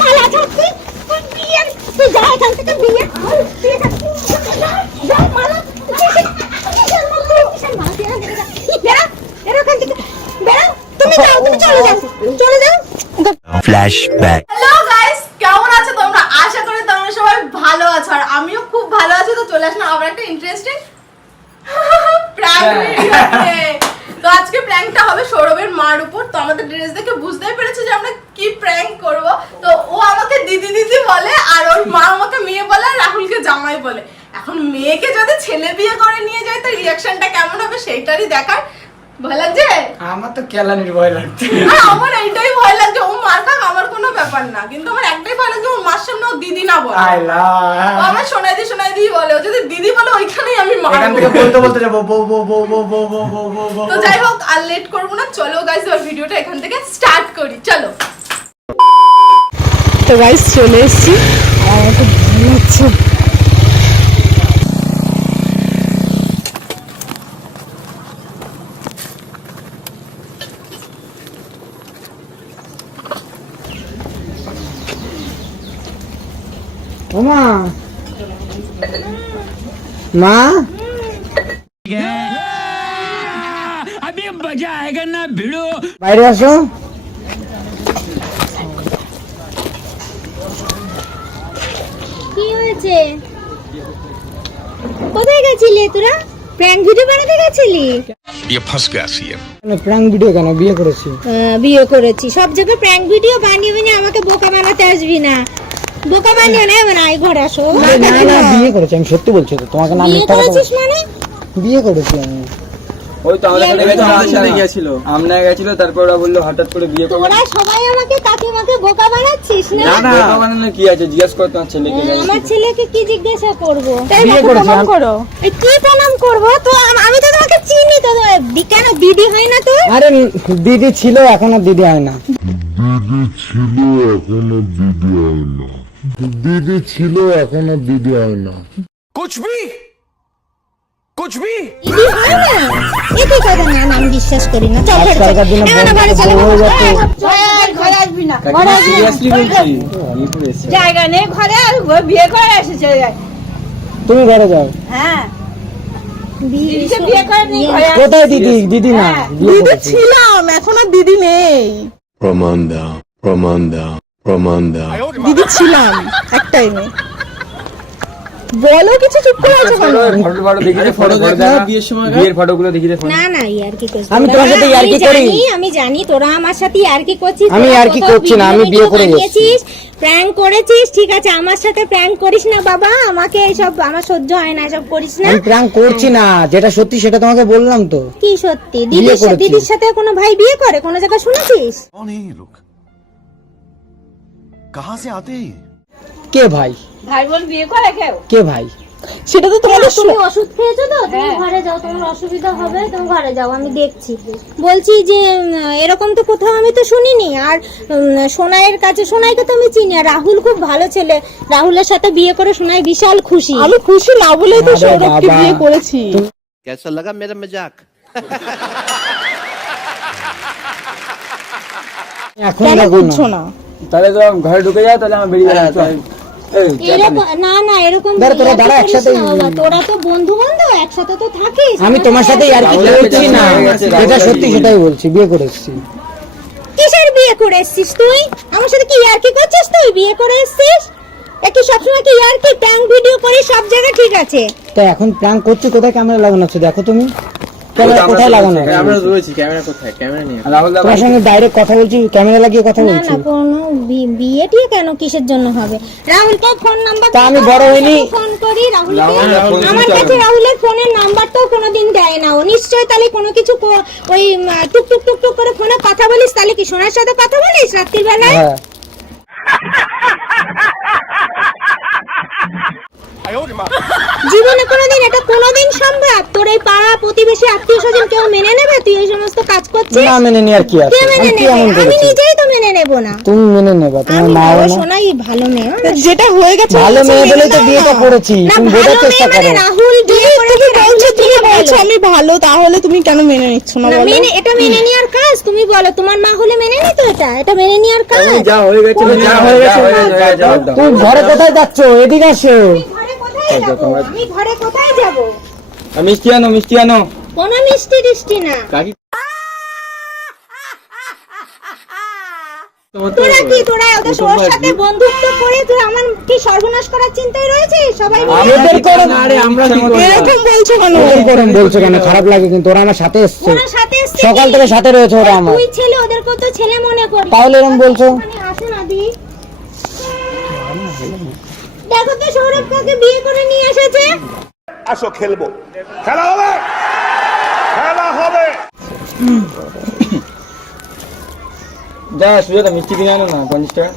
মালা ছাড়ছি বিয়ে তুই যা এখান থেকে বিয়ে যা মালা ফ্ল্যাশব্যাক। হ্যালো গাইস, কেমন আছো তোমরা? আশা করি তোমরা সবাই ভালো আছো আর আমিও খুব ভালো আছি। তো চলে আসলাম আবার একটা ইন্টারেস্টিং প্র্যাঙ্ক ভিডিওতে। তো আজকে প্র্যাঙ্কটা হবে সৌরভের মার উপর। তো আমাদের ড্রেস দেখে বুঝতেই পেরেছো যে আমরা কি প্র্যাঙ্ক করব। তো ও আমাকে দিদি দিদি বলে আর ওর মা আমাকে মেয়ে বলে আর রাহুলকে জামাই বলে। এখন মেয়েকে যদি ছেলে বিয়ে করে নিয়ে যায় তো রিঅ্যাকশনটা কেমন হবে সেইটারই দেখার। ভয় লাগছে? আমার তো কেলানির ভয় লাগছে। আমার এইটাই ভয় লাগছে। ও মার খাক আমার কোনো ব্যাপার না, কিন্তু আমার একটাই ভয় লাগছে ওর মার সামনে ও দিদি না বলে। ও আমার শোনাই দি বলে। ও যদি দিদি বলে ওইখানেই আমি মারবো। এখান থেকে বলতে বলতে যাবো বো বো বো বো বো বো বো বো বো। তো যাই হোক, আর লেট করবো না, চলো গাইস এবার ভিডিওটা এখান থেকে স্টার্ট করি। চলো। তো গাইস চলে এসেছি আর আমাকে ভালো লাগছে। মা মা বাইরে আসো। কি হয়েছে? কোথায় গেছিলি তোরা? প্র্যাঙ্ক ভিডিও বানাতে গেছিলি? ये फंस गया सीएम। প্র্যাঙ্ক ভিডিও কেন? বিয়ে করেছি। বিয়ে করেছি। সব জায়গায় প্র্যাঙ্ক ভিডিও বানিয়ে আমাকে বোকা বানাতে আসবি না। বোকা বানিয়ে না মানে আই ঘরে আসো। না না বিয়ে করেছি, আমি সত্যি বলছি তো তোমাকে। না বিয়ে করেছিস মানে? বিয়ে করেছি আমি। ওই তো আমাদের সাথে গেছিল, আমরা গেছিল, তারপর ওরা বললো হঠাৎ করে বিয়ে করবে। তোরা সবাই আমাকে কাকিমাকে বোকা বানাচ্ছিস না? না বোকা বানালে কি আছে, জিজ্ঞেস করো তোমার ছেলেকে। আমার ছেলেকে কি জিজ্ঞাসা করব? বিয়ে করেছি আমি। কি প্রণাম করব? তো আমি তো তোমাকে চিনি তো। কেন দিদি হয় না তোর? আরে দিদি ছিল, এখন আর দিদি হয় না। দিদি ছিল এখন আর দিদি হয় না। कुछ भी দিদি হয় না? এ কি কথা? না না আমি বিশ্বাস করি না। চল আজকালকার দিনে ঘরে চল। বউ হয়ে যাচ্ছে। ঘরে আসবি না। সিরিয়াসলি বলছি, বিয়ে করেছে। জায়গা নেই ঘরে, আর বিয়ে করে এসেছে। তুমি ঘরে যাও। হ্যাঁ, দিদিকে বিয়ে করে নেই ঘরে। কোথায় দিদি? দিদি না, বিয়ে করেছি। ছিলাম, এখন আর দিদি নেই। প্রমাণ দাও, প্রমাণ দাও, প্রমাণ দাও। দিদি ছিলাম এক টাইমে। বলো কিছু, চুপ করে আছো কেন? ফটো দেখিয়ে ফটো দেখো, বিয়ের সময় বিয়ের ফটোগুলো দেখিয়ে ফোন। না না ইয়ার্কি করছিস। আমি তোমার সাথে ইয়ার্কি করি? আমি জানি তোরা আমার সাথে ইয়ার্কি করছিস। আমি ইয়ার্কি করছি না, আমি বিয়ে করে গেছিস, প্র্যাঙ্ক করেছিস, ঠিক আছে। আমার সাথে প্র্যাঙ্ক করিস না বাবা, আমাকে এইসব আমার সহ্য হয় না, এসব করিস না। আমি প্র্যাঙ্ক করছি না, যেটা সত্যি সেটা তোমাকে বললাম তো। কি সত্যি? বিয়ে করেছি। দিদির সাথে কোনো ভাই বিয়ে করে? কোনো জায়গায় শুনেছিস? कौन है ये लोग? कहाँ से आते हैं? কে ভাই? ভাই বোন বিয়ে করে কেউ? কে ভাই? সেটা তো তোমাদের তুমি ওষুধ খেয়েছো তো? তুমি ঘরে যাও, তোমার অসুবিধা হবে, তুমি ঘরে যাও, আমি দেখছি। বলছি যে এরকম তো কোথাও আমি তো শুনিনি। আর সোনাইয়ের কাছে, সোনাইকে তো আমি চিনি, আর রাহুল খুব ভালো ছেলে। রাহুলের সাথে বিয়ে করে সোনাই বিশাল খুশি। আমি খুশি না বলেই তো আরে সৌরভকে বাবা। বিয়ে করেছি। कैसा लगा मेरा मजाक? এখন কেন দেখো বুঝছো না। না? তাহলে তো ঘরে ঢুকে যায়, তাহলে আমার বেরিয়ে যাবে। এরকম না না, এরকম দাঁড়া, তোরা ইয়ার্কি দাঁড়া, করিস একসাথে। না বাবা। তোরা তো বন্ধু বান্ধব, একসাথে তো থাকিস। আমি তোমার সাথে ইয়ার্কি করছি না, যেটা সত্যি সেটাই বলছি। বিয়ে করেছি। কিসের বিয়ে করে এসছিস তুই? আমার সাথে কি ইয়ার্কি করছিস তুই? বিয়ে করে এসছিস? একটু সবসময় কি ইয়ার্কি প্র্যাঙ্ক ভিডিও করিস সব জায়গায়, ঠিক আছে। তো এখন প্র্যাঙ্ক করছি, কোথায় ক্যামেরা লাগানো আছে দেখো তুমি। ক্যামেরা কোথায় লাগানো আছে? আমরা রয়েছি, ক্যামেরা কোথায়? ক্যামেরা নেই। রাহুল দা তোমার সঙ্গে ডাইরেক্ট কথা বলছি, ক্যামেরা লাগিয়ে কথা না বলছি। না, কোনো বিয়ে টিয়ে কেন, কিসের জন্য হবে? রাহুলকে ফোন নাম্বার তা আমি বড় হইনি? ফোন করি রাহুলকে। রাহুল আমার দিতে কাছে হবে। রাহুলের ফোনের নাম্বারটাও কোনোদিন দেয় না ও। নিশ্চয় তাহলে কোনো কিছু ওই টুক টুক টুক টুক করে ফোনে কথা বলিস। তাহলে কি সোনার সাথে কথা বলিস রাত্রির বেলায়? হ্যাঁ। জীবনে কোনোদিন এটা কোনোদিন সম্ভব? তোর এই পাড়া প্রতিবেশী আত্মীয় স্বজন কেউ মেনে নেবে তুই এই সমস্ত কাজ করছিস? না মেনে নি আর কি আছে? কে মেনে আমি কি নেবে? এমন আমি করেছি? নিজেই তো মেনে নেব না। তুমি মেনে নেবা, তোমার আমি মা বাবা না সোনাই ভালো মেয়ে। যেটা হয়ে গেছে ভালো হয়েছে, মেয়ে মেনে বলেই তো নাও বিয়েটা না। করেছি, না তুমি ভালো বোঝার চেষ্টা মেয়ে মানে করো। রাহুল বিয়ে করেছে, তুমি বলছো ভালো। আমি ভালো, তাহলে তুমি কেন মেনে নিচ্ছ না না বলো? এটা মেনে নেওয়ার কাজ, তুমি বলো তোমার মা হলে মেনে নিত এটা মেনে নেওয়ার কাজ। যা হয়ে গেছে যা হয়ে গেছে, জবাব দাও। তুমি ঘরে কোথায় যাচ্ছ? এদিকে আসো। আমি ঘরে কোথায় যাবো? আমি ঘরে কোথায় যাবো? মিষ্টি আনো, মিষ্টি আনো। কোনো মিষ্টি টিষ্টি না। কাকি তোরা ওদের ওর সাথে বন্ধুত্ব করে তুই আমার কি সর্বনাশ করার চিন্তায় রয়েছে সবাই মিলে? এদের করো না, আরে আমরা কি করব? এরকম বলছো কেন? এরকম করম বলছো কেন? খারাপ লাগে কিন্তু, ওরা আমার সাথে এসছে, ওরা সাথে এসছে সকাল কি? থেকে সাথে রয়েছে ওরা আমার। তুই ছেলে, ওদেরকে তো ছেলে মনে করি। তাহলে এরকম বলছো? মানে আসে না দি। দেখো তো সৌরভ কাকে বিয়ে করে নিয়ে এসেছে। আসো খেলবো, খেলা হবে, খেলা হবে। যা সুজাতা মিষ্টি কিনে আনো না 50 টাকা।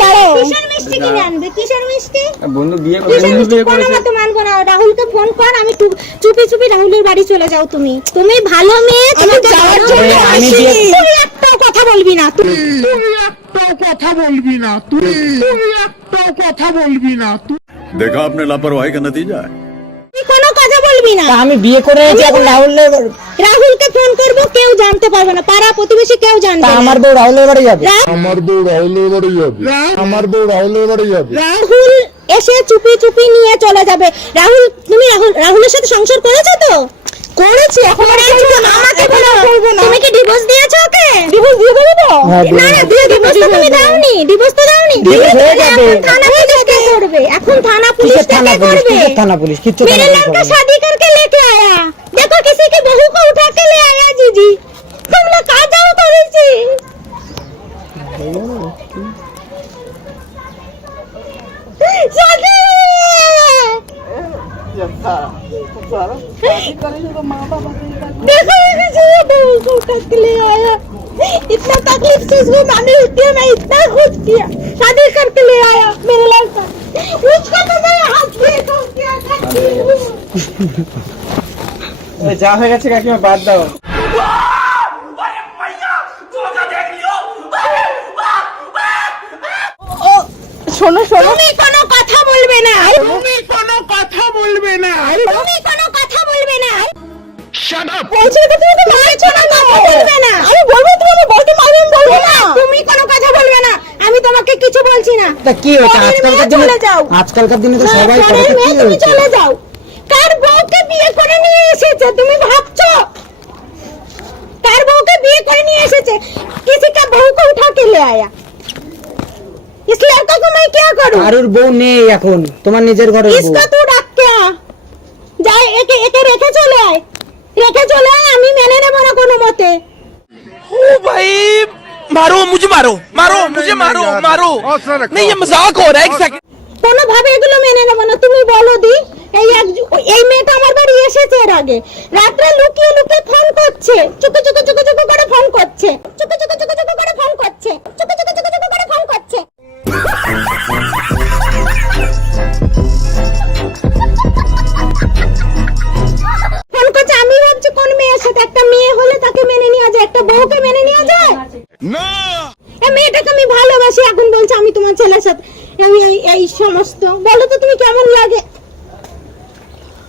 দাঁড়াও, কিসের মিষ্টি কিনে আনবে? কিসের মিষ্টি? বন্ধু বিয়ে কিসের করে মিষ্টি? কোনো মতে মানবো না। রাহুলকে ফোন কর, আমি চুপি চুপি রাহুলের বাড়ি চলে যাও। তুমি ভালো মেয়ে, আমি তোমাকে যাওয়ার ভালো জন্য মেয়ে। আমি আসিনি। বিয়ে- তুই একটাও কথা বলবি না। তুই देखा आपने लापरवाही का नतीजा है। কোনো কথা বলবি না। তা আমি বিয়ে করে এনেছি, এখন রাহুলকে ফোন করবো, কেউ জানতে পারবে না, পাড়া প্রতিবেশী কেউ জানবে তা না। আমার বউ রাহুলের বাড়ি যাবে। রাহুল এসে চুপি চুপি নিয়ে চলে যাবে। তুমি রাহুলের সাথে সংসার করেছো তো? করেছি, এখন আর করেছো, করবো না, আমাকে এখন বলো। আর করবো না। তুমি কি ডিভোর্স দিয়েছো ওকে? ডিভোর্স দিয়ে দেবে তো? হ্যাঁ, দিয়ে না দেবো। ডিভোর্স তো তুমি দাওনি। ডিভোর্স তো দাওনি। Divorce হয়ে যাবে। এখন থানা পুলিশ কে করবে? এখন থানা পুলিশ কিসের থানা কে পুলিশ? করবে? কিসের থানা পুলিশ? কিচ্ছু থানা मेरे পুলিশ लड़का হবে না। शादी करके लेके आया, देखो किसी की बहू को उठा के ले आया। जीजी तुम लोग कहाँ जाओ थोड़ी सी? शादी देखो किसी की बहू को उठा के ले आया। इतना तकलीफ से इसको मैंने किया, मैं इतना खुश किया, शादी करके ले आया मेरे लड़का। उसको तो मैं हाथ देखो क्या करती हूँ। যা হয়ে গেছে কাকিমা বাদ দাও। শোনো শোনো, তুমি কোনো কথা বলবে না। তুমি কোনো কথা বলবে না। তুমি কোনো কথা বলবে না। বলছি তো তুমি তো মারছো না, কথা বলবে না। আমি বলবো তুমি আমার বলতে মারবে, আমি বলবো না। তুমি কোনো কথা বলবে না। আমি তোমাকে কিছু বলছি না। তা কি হয়েছে? পরের মেয়ে আজকালকার দিনে, চলে যাও। আজকালকার দিনে তো সবাই করে, পরের তো মেয়ে কি তুমি হয়েছে? চলে যাও। কার বউকে বিয়ে করে নিয়ে এসেছে তুমি ভাবছো? কার बहू के बिये করে নিয়ে এসেছে? किसी का बहू को उठा के ले आया। इस लड़का को मैं क्या करूं? কারোর বউ নেই এখন, তোমার নিজের ঘরের বউ। इसका तू डाक के आ। যাই একে একে রেখে চলে আয়। রেখে চলে আয়, আমি মেনে নেব না কোনো মতে। मारो मुझे, मारो मारो मुझे, मारो मारो। नहीं, ये मजाक हो रहा है। एक सेकंड। কোনো ভাবে এগুলো মেনে নেব না। তুমি বলো দি, এই মেয়েটা আমার বাড়ি এসেছে এর আগে, রাত্রে লুকিয়ে লুকিয়ে ফোন করছে, চুকু চুকু চুকু চুকু করে ফোন করছে, চুকু চুকু চুকু চুকু করে ফোন করছে, চুকু চুকু চুকু চুকু করে ফোন করছে। ফোন করছে, আমি ভাবছি কোন মেয়ের সাথে। একটা মেয়ে হলে তাকে মেনে নেওয়া যায়, একটা বউকে মেনে নেওয়া যায় না, এই মেয়েটাকে আমি ভালোবাসি, এখন বলছে আমি তোমার ছেলের সাথে। আমি এই সমস্ত বলো তো তুমি কেমন লাগে?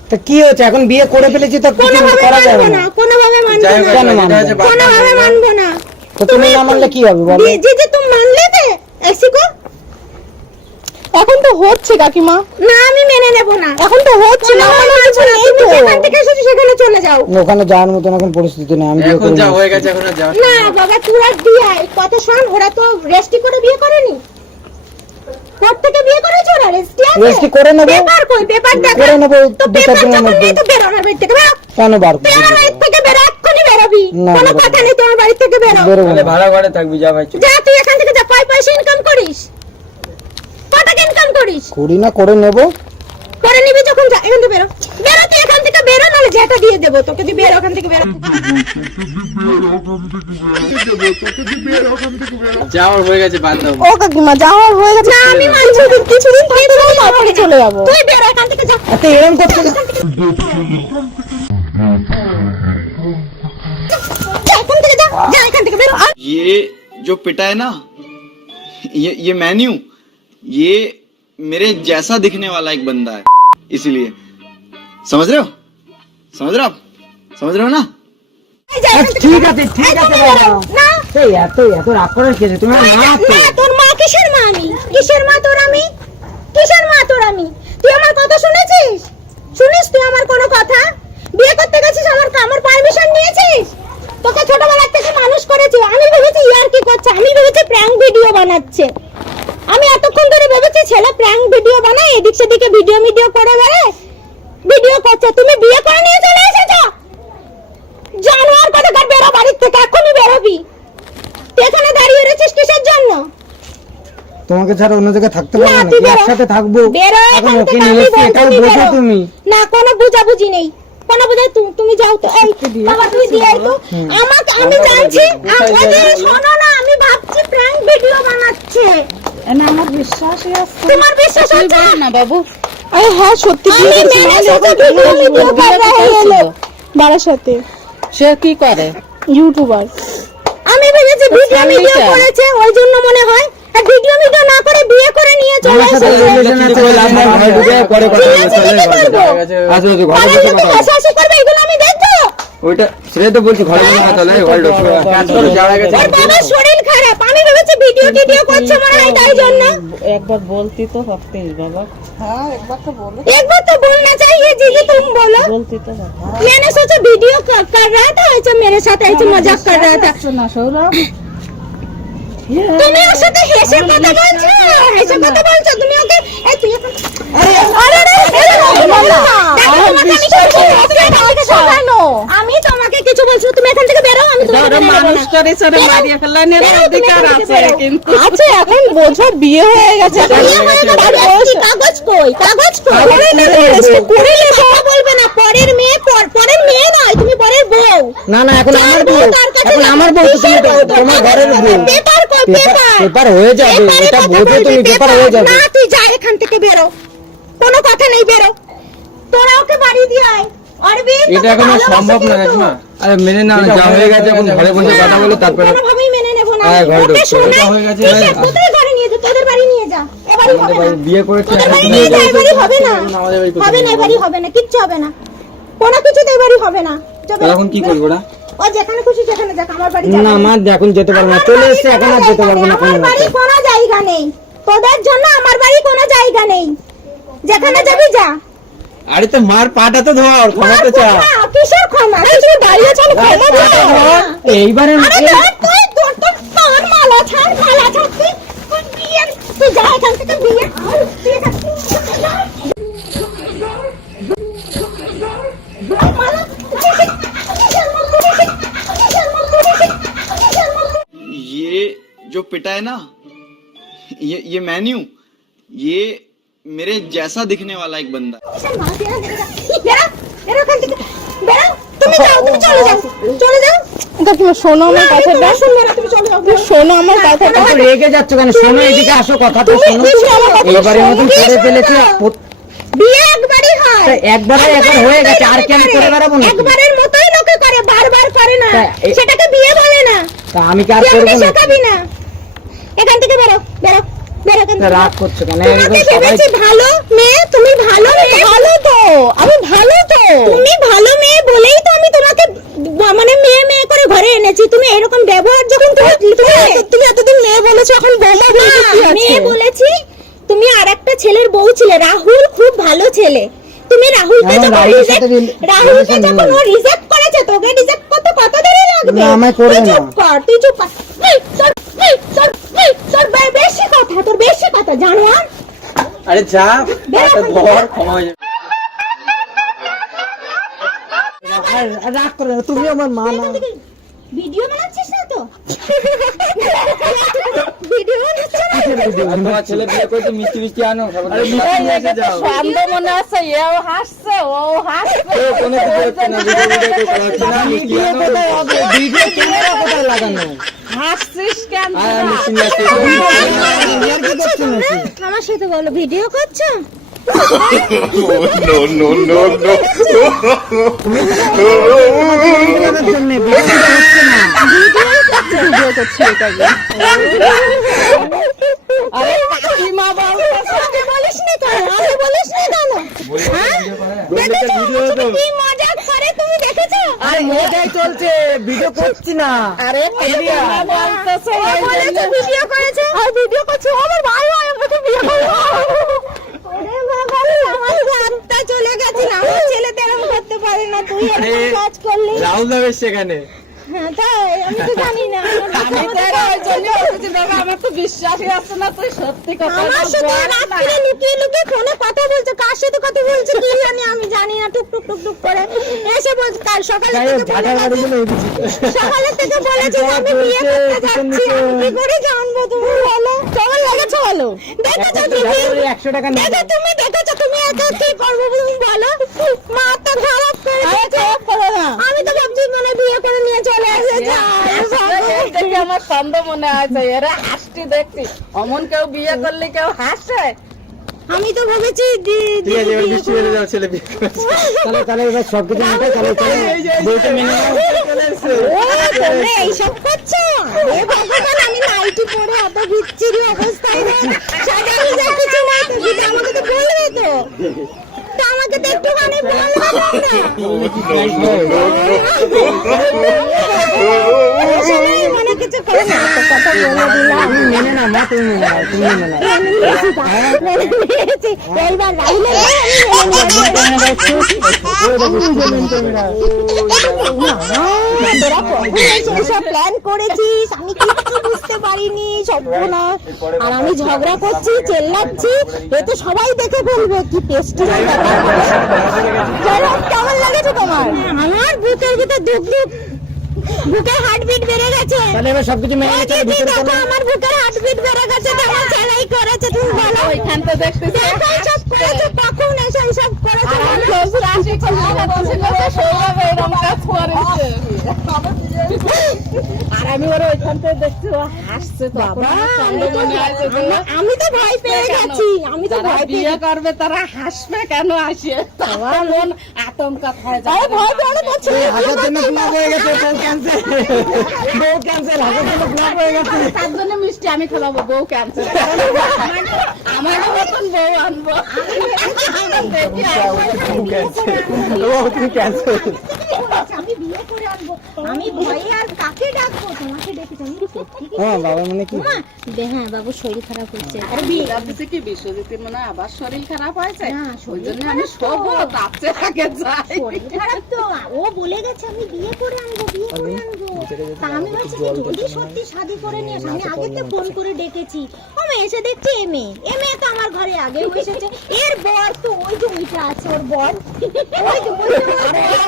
তা কি হয়েছে? এখন বিয়ে করে ফেলেছি তো কিছু কোনোভাবে করা মানবো যাবে না, না। কোনোভাবে মানবো যাই হোক, না, কেন যেটা মানবে? হয়েছে বাদ দাও। কোনোভাবে মানবো না। তো তুমি না মানলে কি হবে বলো? जी जी तुम मान लेते ऐसी को? এখন তো হচ্ছে কাকিমা, না আমি মেনে নেব না। এখন তো হচ্ছে না, কোনোভাবে আমার মানবো কিছু না। নেই তুমি তো। যেখান থেকে এসেছো সেখানে চলে যাও। ওখানে যাওয়ার মতন এখন পরিস্থিতি নেই, আমি বিয়ে এখন করে যা নিয়েছি। হয়ে গেছে এখন আর যাও। না বাবা তুই বিয়ে কথা শোন, ওরা তো রেস্টি করে বিয়ে করেনি। কোর্ট থেকে বিয়ে করেছো ওরা? রেস্টি আছে? রেস্টি করে নেবো। পেপার কই? পেপার দেখা। করে নেবো তো দু চার পেপার দিনের যখন মধ্যে। নেই তো বেরো আমার বাড়ি থেকে, বেরো। কেন বার বেরো আমার বাড়ি থেকে, বেরো, এক্ষুনি বেরোবি। না, কোনো বেরোবো কথা নেই, তোমার বাড়ি থেকে বেরো। বেরোবো তাহলে না। ভাড়া ঘরে থাকবি, যা ভাই চল। যা তুই এখান থেকে যা, পয়সা ইনকাম করিস। কত ইনকাম করিস? করি না, করে নেবো। পরে নিবি যখন যা, এখান থেকে বেরো, বেরো তুই এখান থেকে বেরো, নাহলে ঝেঁটা দিয়ে দেবো তোকে, তুই বেরো ওখান থেকে বেরো। যাওয়ার হয়ে গেছে, বাদ দাও। ও কাকিমা যাওয়ার হয়ে গেছে, না আমি মানছি, কিছুদিন থেকে যাও, তারপরে চলে যাবো। তুই বেরো এখান থেকে যা। এত এরম করছো যা, এখান থেকে যা, যা এখান থেকে বেরো। ये जो पिटा है ना, ये मैं नहीं हूँ, ये मेरे जैसा दिखने वाला एक बंदा है, इसीलिए। समझ रहे हो? समझ रहे हो आप? समझ रहे हो ना? যা, এখান থেকে ঠিক বেরো। আছে ঠিক এই আছে তুমি বাবা। বেরো। না এই এত এত রাগ করার কি আছে? তোমার মা তো। না, তোর মা কিসের মা? আমি কিসের মা তোর? আমি কিসের মা তোর? আমি তুই আমার কথা শুনেছিস? শুনিস তুই আমার কোনো কথা? বিয়ে করতে গেছিস আমার পারমিশন নিয়েছিস? তোকে ছোটবেলা থেকে মানুষ করেছি, আমি ভেবেছি ইয়ার কি করছে, আমি ভেবেছি প্র্যাঙ্ক ভিডিও বানাচ্ছে। আমি এতক্ষণ ধরে ভেবেছি ছেলে প্র্যাঙ্ক ভিডিও বানায়, এদিক সেদিকে ভিডিও করে বেড়ায়, ভিডিও করছে। তুমি বিয়ে করে নিয়ে চলে এসেছো? জানোয়ার কোথাকার, বেরো বাড়ির থেকে, এখনই বেরোবি। তুই এখানে দাঁড়িয়ে রয়েছিস কিসের জন্য? তোমাকে ছাড়া অন্য জায়গায় থাকতে না, পারবো না, তুই বেরো। একসাথে থাকবো। বেরো এখন এখান ওকে থেকে, নিয়ে আমি এসেছি, বলছি এটাও তুই বোঝো বেরো। তুমি। না, কোনো বুঝাবুঝি নেই, কোনো তুমি যাও তো। এই বাবা তুই দিয়ে আয় তো আমাকে, আমি জানছি শোনো না, আমি ভাবছি প্র্যাঙ্ক ভিডিও বানাচ্ছে। না আমার বিশ্বাসই আসছে তোমার বিশ্বাস হচ্ছে না বাবু। আরে হ্যাঁ সত্যি আমি মেনে সোচা ভিডিও কর रहा है ये लोग বারাসাতে। সে কি করে? ইউটিউবার। আমি ভেবেছি ভিডিও করেছে ওই জন্য মনে হয়, আর ভিডিও না করে বিয়ে করে নিয়ে চলে আমার সাথে এসেছে। রিলেশন আছে, ওই লাভ নাই, ঘরে ঢুকে পরে কথা বলবো, ঠিক আছে, চলে কি করবো? আসো আসো, ঘরে আরে বসে যদি কথা বলবো। হাসাহাসি করবে এগুলো আমি দেখবো? ওইটা সেটাই তো বলছি, ঘরে বসে কথা বলে, ঘরে ঢুকবে। যাওয়া গেছে। ওর বাবার শরীর খারাপ, আমি ভেবেছি ভিডিও করছে মনে হয় তাই জন্য। একবার বলতি তো পারতিস বাবা। হ্যাঁ একবার তো বলো। एक बार तो बोलना चाहिए जीजी, तुम बोलो। বলতি তো বাবা। मैंने सोचा वीडियो कर रहा था, ऐसे मेरे साथ ऐसे मजाक कर रहा था। না সৌরভ। তুমি ওর সাথে হেসে কথা বলছো, হেসে কথা বলছো তুমি ওকে। এই তুই এখন আমি তোমাকে কিছু বলছি, তুমি এখান থেকে বেরো, আমি তোমাকে মেনে নেবো না। মানুষটারে সরে মারিয়ে ফেললেন, এর বেরো, তুমি অধিকার এখান থেকে আছে বেরো। কিন্তু। আচ্ছা এখন বোঝো বিয়ে হয়ে গেছে। বিয়ে হয়ে গেছে, আর কি কাগজ কই? কাগজ কই? করে নেবে, করে নেবে। কথা বলবে না, পরের মেয়ে পরের মেয়ে নয়, তুমি পরের বউ। না না, এখন আমার বউ, এখন আমার বউ তো, তুমি তো তোমার ঘরের বউ। পেপার কই? পেপার পেপার হয়ে যাবে, এটা বোঝো তুমি, পেপার হয়ে যাবে। না তুই যা এখান থেকে বেরো, কোনো কথা নেই, বেরো। তোরা ওকে বাড়ি দিয়ে আয়। অরবিন্দ, এটা এখন আর সম্ভব না কাকিমা। আরে মেনে না, যা হয়ে গেছে, এখন ঘরে বসে কথা বলো, তারপরে কোনোভাবেই মেনে নেব না। হ্যাঁ, ঘরে ওকে ঢুকতে শোনাই, এটা হয়ে গেছে। কিসের? কোথায় ঘরে নিয়ে যা, তোদের বাড়ি নিয়ে যা। এবারই হবে না। বিয়ে করেছে, তোদের বাড়ি নিয়ে যা, এবারই হবে না। আমাদের বাড়ি হবে না, এবারই হবে না, কিচ্ছু হবে না, কোনো কিছুতে এবারই হবে না। যা বেরো, এখন কি বেরো। করবো না? ও যেখানে খুশি সেখানে যাক, আমার বাড়ি না যাবে না। আমার এখন যেতে পারবো না, চলে এসছে, এখন আর যেতে পারবো না কোনো আমার বাড়ি মতে। কোনো জায়গা নেই, তোদের জন্য আমার বাড়ি কোনো জায়গা নেই, যেখানে যাবি যা। আরে তো মার পাটা তো ধর, ক্ষমা তো চা। ক্ষমা, কিসের ক্ষমা? তুমি দাঁড়িয়ে চলো, ক্ষমা চাও। এইবারে আরে তোর মালা ছাড়, মালা ছাড়, তুই বিয়ে, তুই যা এখান থেকে, বিয়ে কর, বিয়ে কর, যা। মালা, ये जो पिटा है ना, ये मैं नहीं हूँ, ये मेरे जैसा दिखने वाला एक बंदा है। তুমি যাও, তুমি চলে যাও, চলে যাও। কাকিমা শোনো আমার না, আমি কথাটা। তোমার শুনবো না, তুমি চলে যাও। শোনো আমার কথাটা। এত রেগে যাচ্ছ কেন? শোনো, এদিকে আসো, কথাটা তুমি শোনো। কি শোনো, কথা এইবারের শোনো, মতন কি করে শোনো? ফেলেছে। বিয়ে একবারই হয়, একবার হয়ে গেছে, আর কি আমি করে বেড়াবো নাকি? একবারের মতোই লোকে করে, বারবার করে না, তা সেটাকে বিয়ে বলে না। তা আমি কি আর তুই করবো আমাকে না? শেখাবি না, এখান থেকে বেরো, বেরো, বেরো এখান থেকে। রাগ করছো কেন? তোমাকে সবাই ভেবেছি ভালো মেয়ে, তুমি ভালো মেয়ে। ভালো তো, আমি ভালো তো। তুমি ভালো মেয়ে বলেই তো আমি তোমাকে মানে মেয়ে করে ঘরে এনেছি। তুমি এরকম ব্যবহার যখন তুমি এতদিন মেয়ে বলেছো, এখন বৌমা বলছো কি আছে? মেয়ে বলেছি, তুমি আরেকটা ছেলের বউ ছিলে, রাহুল খুব ভালো ছেলে। তুমি রাহুলকে আমার যখন রাহুলের সাথে রাহুলকে relation যখন নেই। ও রিজেক্ট করেছে, তোকে রিজেক্ট করতে কত দেরি লাগবে? না, আমায় করবে তুই না। চুপ কর, তুই চুপ কর। তোর বেশি কথা, তোর বেশি কথা, জানোয়ার। আরে যা, বেরো পাটা ধর, ক্ষমা হয়ে যাবে। আর রাগ করে না, তুমি আমার মা না। ভিডিও বানাচ্ছিস না তো? ভিডিও বানাচ্ছো না? তোমার ছেলে বিয়ে করতে মিষ্টি মিষ্টি আনো সন্দেহ মনে আছে এও হাসছে ও হাসছে কোনো কিছু হচ্ছে না, ভিডিও হচ্ছে না, মিষ্টি আনো। ভিডিও ক্যামেরা কোথায় লাগানো? হাসছিস কেন আর মিষ্টি নিয়ে আসতে ইয়ার কি করছো নাকি? আমার সাথে বলো ভিডিও করছো? No, no, no, no. ক্যামেরার জন্য ভিডিও হচ্ছে না। ভিডিও করছি এটাকে আরে কাকিমা বলতেছে আগে বলিস না কেন? আগে বলিস না কেন? হ্যাঁ? দেখেছো? আমার সাথে কি মজা করে তুমি দেখেছো? আরে মজাই চলছে, ভিডিও করছি না। আরে কাকিমা বলতেছে ও বলেছে ভিডিও করেছে। আর ভিডিও করছে আমার ভাই হয় আমাকে বিয়ে করবে ওরে বাবা রে, আমার জানটা চলে গেছে না। আমার ছেলে তো এরকম করতে পারে না। তুই এরকম কাজ করলি। রাহুল দাবে সেখানে হ্যাঁ তাই? আমি তো জানি না। আমি তো ওই জন্য বলছি বাবা আমার তো বিশ্বাসই আছে না তুই সত্যি কথা আমার সাথে রাত্রে লুকিয়ে লুকিয়ে ফোনে কথা বলছে। কার সাথে কথা বলছে কি জানি, আমি জানি না। টুক টুক টুক টুক করে এসে বলছে কাল সকালে যাই হোক, ঝাঁটার বাড়িগুলো এদিকে। সকালে থেকে বলেছে যে আমি বিয়ে করতে যাচ্ছি। আমি কি করে জানবো তুমি বলো? কেমন লেগেছে বলো? দেখেছো তুমি? 100 টাকা নিয়ে দেখো তুমি দেখেছো তুমি একা কি করবো তুমি বলো? মাথা খারাপ করে দিয়েছে। আমি তো ভাবছি মানে বিয়ে করে নিয়ে চলে এসেছে। দেখে আমার সন্দেহ মনে আছে এরা হাসছি দেখছি অমন কেউ বিয়ে করলে কেউ হাসে আমি তো ভাবেছি ঠিক আছে, এবার বৃষ্টি বেড়ে যাও, ছেলে বিয়ে করছে। তাহলে এবার সবকিছু মেটাই, তাহলে বইটা মেনে নাও। ও তোমরা এইসব করছো? এ ভগবান, আমি নাইটি পরে এত বিচ্ছিরি অবস্থায় না সাজানো যায় কিছু নাই তো দিদি আমাকে তো বলবে তো আমাকে তো একটুখানি বলবে মানে কিছু করে না তো কথা বলে দিলাম মেনে না মা, তুমি মেনে নাও, তুমি মেনে নাও। এইবার রাহুলের সব প্ল্যান করেছিস, আমি কিচ্ছু বুঝতে পারিনি। সর্বনাশ। আর আমি ঝগড়া করছি, চেল্লাচ্ছি, এ তো সবাই দেখে ফেলবে। কি টেস্টি কেমন লাগেছে তোমার? আমার বুকের ভিতর দুঃখ দুঃখ বুকের হার্টবিট বেড়ে গেছে। তাহলে এবার সবকিছু মেনে নিতে হবে, ভিতরে দেখো চলো। আমার বুকের হার্টবিট বেড়ে গেছে। কেমন চালাই করেছে তুমি বলো? ওইখান তো দেখতেছি দেখো সব করেছে, কখন এসে সব করেছে আর আমি বলো? শ্বশুর আসি ছিল সৌরভ এরকম কাজ করেছে আর আমি ওরা ওইখান থেকে দেখছি ও হাসছে তো বাবা, সন্দেহ মনে আছে তো আমি তো ভয় পেয়ে গেছি। আমি তো যারা ভয় পেয়ে বিয়ে করবে তারা হাসবে কেন আসে তার মন আতঙ্কা হয়ে আরে যাবে ভয় পেয়ে পাচ্ছি হাজার জন্য ব্লক হয়ে গেছে, বউ ক্যান্সেল, বউ ক্যান্সেল, হাজার জন্য ব্লক হয়ে গেছে। তার জন্য মিষ্টি আমি খেলাবো বউ ক্যান্সেল আমার মতন বউ আনবো দেখি তুমি ক্যান্সেল। আমি বিয়ে করে আনবো। আমি ভয়ে আর কাকে ডাকবো? তোমাকে ডেকেছি। আমি কি সত্যি কি? হ্যাঁ বাবা মানে কি? মা, হ্যাঁ বাবু শরীর খারাপ হচ্ছে। আরে ভাবতেছি কি বিশ্বজিতের মনে হয় আবার শরীর খারাপ হয়েছে না, ওই শরীর জন্য খারাপ আমি তো। শোবো তার চেয়ে আগে যাই শরীর খারাপ তো। ও বলে গেছে আমি বিয়ে করে আনবো, বিয়ে করে আনবো। তা আমি বলছি কি যদি সত্যি শাদি করে নিয়ে আসে, আমি আগে তো ফোন করে ডেকেছি। আমি এসে দেখছি এমএ তো আমার ঘরে আগে এসেছে। এর বর তো ওই যে ওইটা আছে, ওর বর ওই যে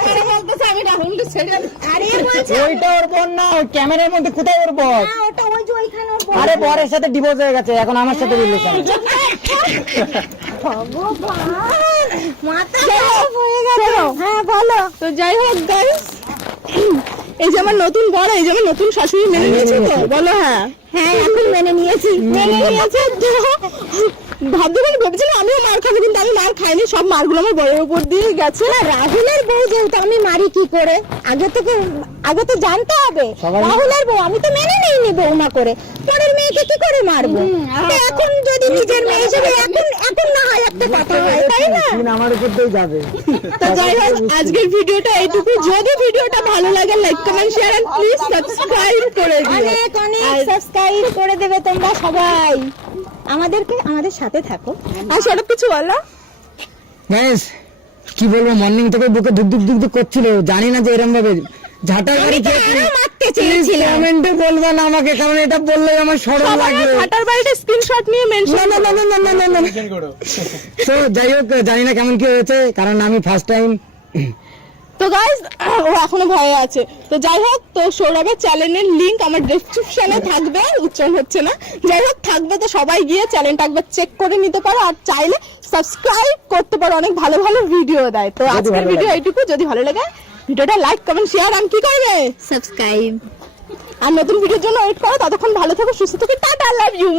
আরে বলতেছে আমি রাহুলকে ছেড়ে দিই। আরে বলছে ওইটা ওর বোন না, ওই ক্যামেরার মধ্যে কোথায় ওর বর? না, ওটা ওই যে ওইখানে ওর বর। আরে বরের সাথে ডিভোর্স হয়ে গেছে, এখন আমার সাথে রিলেশন। ভগবান, মাথা খারাপ হয়ে গেল। হ্যাঁ বলো। তো যাই হোক গাইস এই যে আমার নতুন বর এই যে আমার নতুন শাশুড়ি মেনে নিয়েছে তো বলো হ্যাঁ হ্যাঁ এখন মেনে নিয়েছি। মেনে নিয়েছে ভাবছিলাম ভেবেছিলাম আমিও মার খাবো কিন্তু আমি মার খাইনি সব মারগুলো আমার বইয়ের উপর দিয়ে গেছে না, রাহুলের বউ যেহেতু আমি মারি কি করে? আগে তো জানতে হবে। রাহুলের বউ আমি তো মেনে নেইনি বৌমা করে। পরের মেয়েকে কি করে মারবো? তো এখন যদি নিজের মেয়ে হিসেবে এখন না হয় একটা কথা হয়, তাই না? দিন আমার উপর দিয়ে যাবে। তো যাই হোক আজকের ভিডিওটা এইটুকু যদি ভিডিওটা ভালো লাগে like comment share and please subscribe করে দিও অনেক অনেক সাবস্ক্রাইব করে দেবে তোমরা সবাই। আমাদের সাথে থাকো। আর সব কিছু বলো গাইস কি বলবো, মর্নিং থেকে বুকে ধুক ধুক ধুক ধুক করছিল, জানি না যে এরকম ভাবে ঝাঁটার গাড়ি আরো মারতে চেয়েছিলাম। কমেন্টে বলবে না আমাকে, কারণ এটা বললে আমার শরম লাগবে। ফাটার বাড়িতে স্ক্রিনশট নিয়ে মেনশন না না না না না না না। তো যাই হোক জানি না কেমন কি হয়েছে, কারণ আমি ফার্স্ট টাইম তো গাইস ও এখনো ভয়ে আছে। তো যাই হোক, তো সৌরভের চ্যানেলের লিংক আমার ডেসক্রিপশনে থাকবে, উচ্চারণ হচ্ছে না, যাই হোক থাকবে। তো সবাই গিয়ে চ্যানেলটা একবার চেক করে নিতে পারো, আর চাইলে সাবস্ক্রাইব করতে পারো, অনেক ভালো ভালো ভিডিও দেয়। তো আজকের ভিডিও এইটুকু, যদি ভালো লাগে ভিডিওটা লাইক কমেন্ট শেয়ার আর কি করবে, সাবস্ক্রাইব। আর নতুন ভিডিওর জন্য ওয়েট করো। ততক্ষণ ভালো থাকো, সুস্থ থাকো, টাটা, লাভ ইউ।